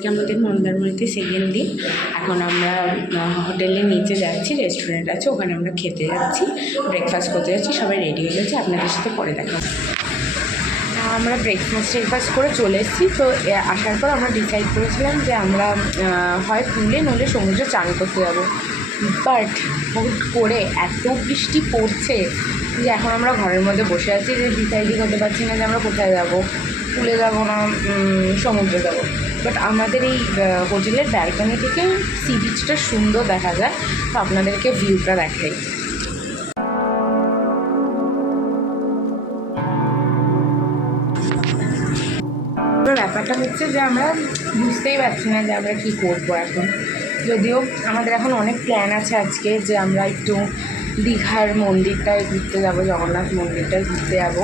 আজকে আমাদের মন্দারমণিতে সেকেন্ড দিন। এখন আমরা হোটেলের নিচে যাচ্ছি, রেস্টুরেন্ট আছে ওখানে আমরা খেতে যাচ্ছি, ব্রেকফাস্ট করতে যাচ্ছি। সবাই রেডি হয়ে গেছে, আপনাদের সাথে পরে দেখা হবে। আমরা ব্রেকফাস্ট করে চলে এসেছি। তো আসার পর আমরা ডিসাইড করেছিলাম যে আমরা হয় পুলে নইলে সমুদ্রে চান করতে যাবো। বাট হুট করে এত বৃষ্টি পড়ছে যে এখন আমরা ঘরের মধ্যে বসে আছি, যে ডিসাইডই করতে পারছি না যে আমরা কোথায় যাবো, পুলে যাবো না সমুদ্রে যাবো। বাট আমাদের এই হোটেলের ব্যালকনি থেকে সি বিচটা সুন্দর দেখা যায়, তো আপনাদেরকে ভিউটা দেখাই। ব্যাপারটা হচ্ছে যে আমরা বুঝতেই পারছি না যে আমরা কী করবো এখন। যদিও আমাদের এখন অনেক প্ল্যান আছে আজকে, যে আমরা একটু দীঘার মন্দিরটায় ঘুরতে যাবো, জগন্নাথ মন্দিরটায় ঘুরতে যাবো,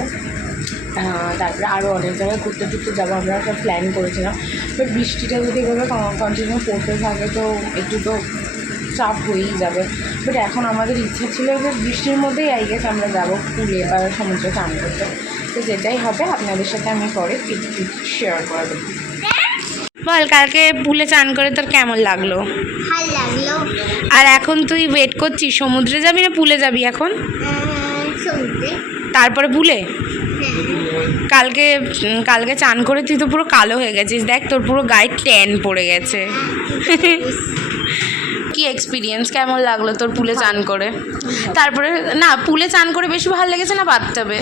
তারপরে আরও অনেক জায়গায় ঘুরতে যাবো। আমরা সব প্ল্যান করেছিলাম। বাট বৃষ্টিটা যদি এভাবে কন্টিনিউ পড়তে থাকে তো একটু তো চাপ হয়েই যাবে। বাট এখন আমাদের ইচ্ছা ছিল যে বৃষ্টির মধ্যেই আমরা যাবো পুলে বা সমুদ্রে চান করতে। তো যেটাই হবে আপনাদের সাথে আমি পরে শেয়ার করে দেবো। বল, কালকে পুলে চান করে তোর কেমন লাগলো? ভালো লাগলো। আর এখন তুই ওয়েট করছিস সমুদ্রে যাবি না পুলে যাবি এখন? সমুদ্রে, তারপরে পুলে। কালকে চান করে তুই তো পুরো কালো হয়ে গেছিস, দেখ তোর পুরো গায়ে ট্যান পড়ে গেছে। কি এক্সপিরিয়েন্স, কেমন লাগলো তোর পুলে চান করে? তারপরে না, পুলে চান করে বেশি ভালো লেগেছে না বাথটাবে?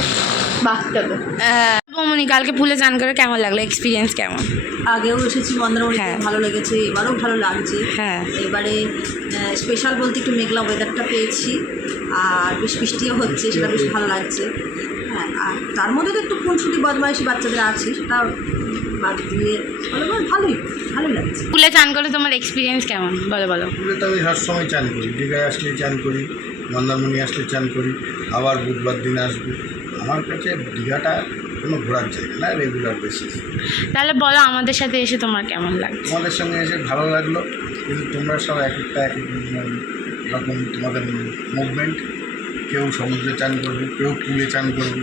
বৌমনি, কালকে পুলে চান করে কেমন লাগলো, এক্সপিরিয়েন্স কেমন? আগেও এসেছি মন্দারমণিতে, ভালো লেগেছে, এবারেও ভালো লাগছে। হ্যাঁ, এবারে স্পেশাল বলতে একটু মেঘলা ওয়েদারটা পেয়েছি, আর বেশ বৃষ্টিও হচ্ছে, সেটা বেশ ভালো লাগছে। হ্যাঁ, আর তার মধ্যে তো একটু খুনসুটি বদমাইশি বাচ্চাদের আছে, সেটা বাদ দিয়ে ভালোই লাগছে। পুলে চান করে তোমার এক্সপিরিয়েন্স কেমন বলো? পুলে তো আমি সবসময় চান করি, দীঘায় আসলে চান করি, মন্দারমণি আসলে চান করি, আবার বুধবার দিন আসবো। আমার কাছে দীঘাটা কোনো ঘোরার জায়গা না, রেগুলার বেসিস। তাহলে বলো আমাদের সাথে এসে তোমার কেমন লাগছে? তোমাদের সঙ্গে এসে ভালো লাগলো, কিন্তু তোমরা সব এক রকম তোমাদের মুভমেন্ট। কেউ সমুদ্রে চান করবে, কেউ পুলে চান করবে,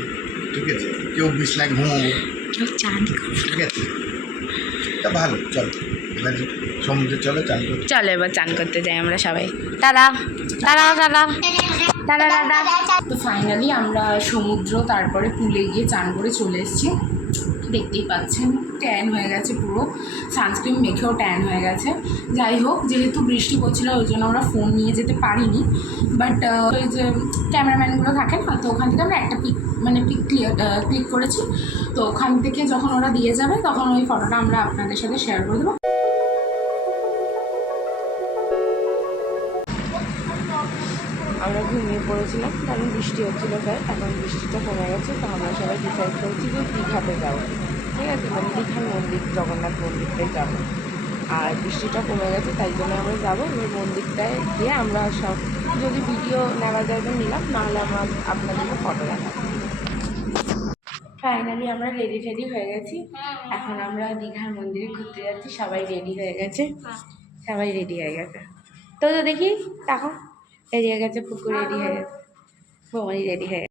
ঠিক আছে, কেউ বিছনায় ঘুমাবো, ঠিক আছে। তা ভালো, চলো এবার সমুদ্রে চলো চান করতে। চলো এবার চান করতে যাই আমরা সবাই। দাদা। তো ফাইনালি আমরা সমুদ্র তারপরে পুলে গিয়ে চান করে চলে এসেছি। দেখতেই পাচ্ছেন ট্যান হয়ে গেছে, পুরো সানস্ক্রিন মেখেও ট্যান হয়ে গেছে। যাই হোক, যেহেতু বৃষ্টি পড়ছিল ওই জন্য আমরা ফোন নিয়ে যেতে পারিনি। বাট ওই যে ক্যামেরাম্যানগুলো থাকেন না, তো ওখান থেকে আমরা একটা পিক ক্লিক করেছি। তো ওখান থেকে যখন ওরা দিয়ে যাবে তখন ওই ফটোটা আমরা আপনাদের সাথে শেয়ার করে দেবো। আমরা ঘুমিয়ে পড়েছিলাম কারণ বৃষ্টি হচ্ছিলো, তাই এখন বৃষ্টিটা কমে গেছে। তো আমরা সবাই ডিসাইড করেছি যে দীঘাতে যাবো, ঠিক আছে, দীঘার মন্দির, জগন্নাথ মন্দিরটায় যাবো। আর বৃষ্টিটা কমে গেছে তাই জন্য আমরা যাবো। ওই মন্দিরটায় গিয়ে আমরা সব যদি ভিডিও নেওয়া যায় তো নিলাম, নাহলে আমরা আপনাদেরকে ফটো দেখাবো। ফাইনালি আমরা রেডি হয়ে গেছি। এখন আমরা দীঘার মন্দিরে ঘুরতে যাচ্ছি। সবাই রেডি হয়ে গেছে। তো দেখি তখন রেডি হয়ে গেছে, পুকুর রেডি হয়ে গেছে, বৌমনি রেডি হয়ে গেছে।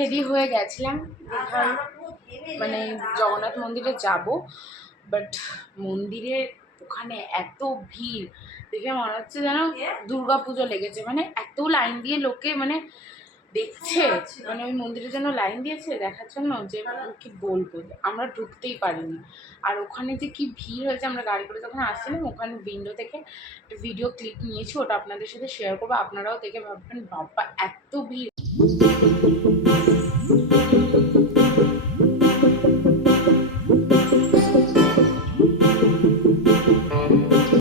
রেডি হয়ে গেছিলাম, মানে জগন্নাথ মন্দিরে যাব। বাট মন্দিরে ওখানে এত ভিড় দেখে মনে হচ্ছে যেন দুর্গা পুজো লেগেছে। মানে এত লাইন দিয়ে লোকে দেখছে, ওই মন্দিরের জন্য লাইন দিয়েছে দেখার জন্য, যে কি বলবো, আমরা ঢুকতেই পারিনি। আর ওখানে যে কি ভিড় হয়েছে, আমরা গাড়ি করে যখন আসছিলাম ওখানে উইন্ডো থেকে একটা ভিডিও ক্লিপ নিয়েছি, ওটা আপনাদের সাথে শেয়ার করবো। আপনারাও দেখে ভাববেন বাবা এত ভিড়।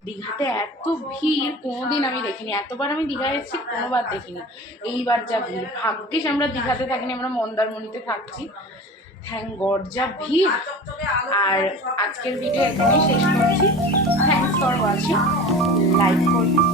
দীঘাতে এত ভিড় কোনোদিন আমি দেখিনি, এতবার আমি দীঘায় এসেছি কোনোবার দেখিনি, এইবার যা ভিড়। ভাগ্যিস আমরা দীঘাতে থাকিনি, আমরা মন্দারমণিতে থাকছি। থ্যাংক গড, যা ভিড়। আর আজকের ভিডিও এখানেই শেষ করছি। Thanks for watching. লাইক করবেন,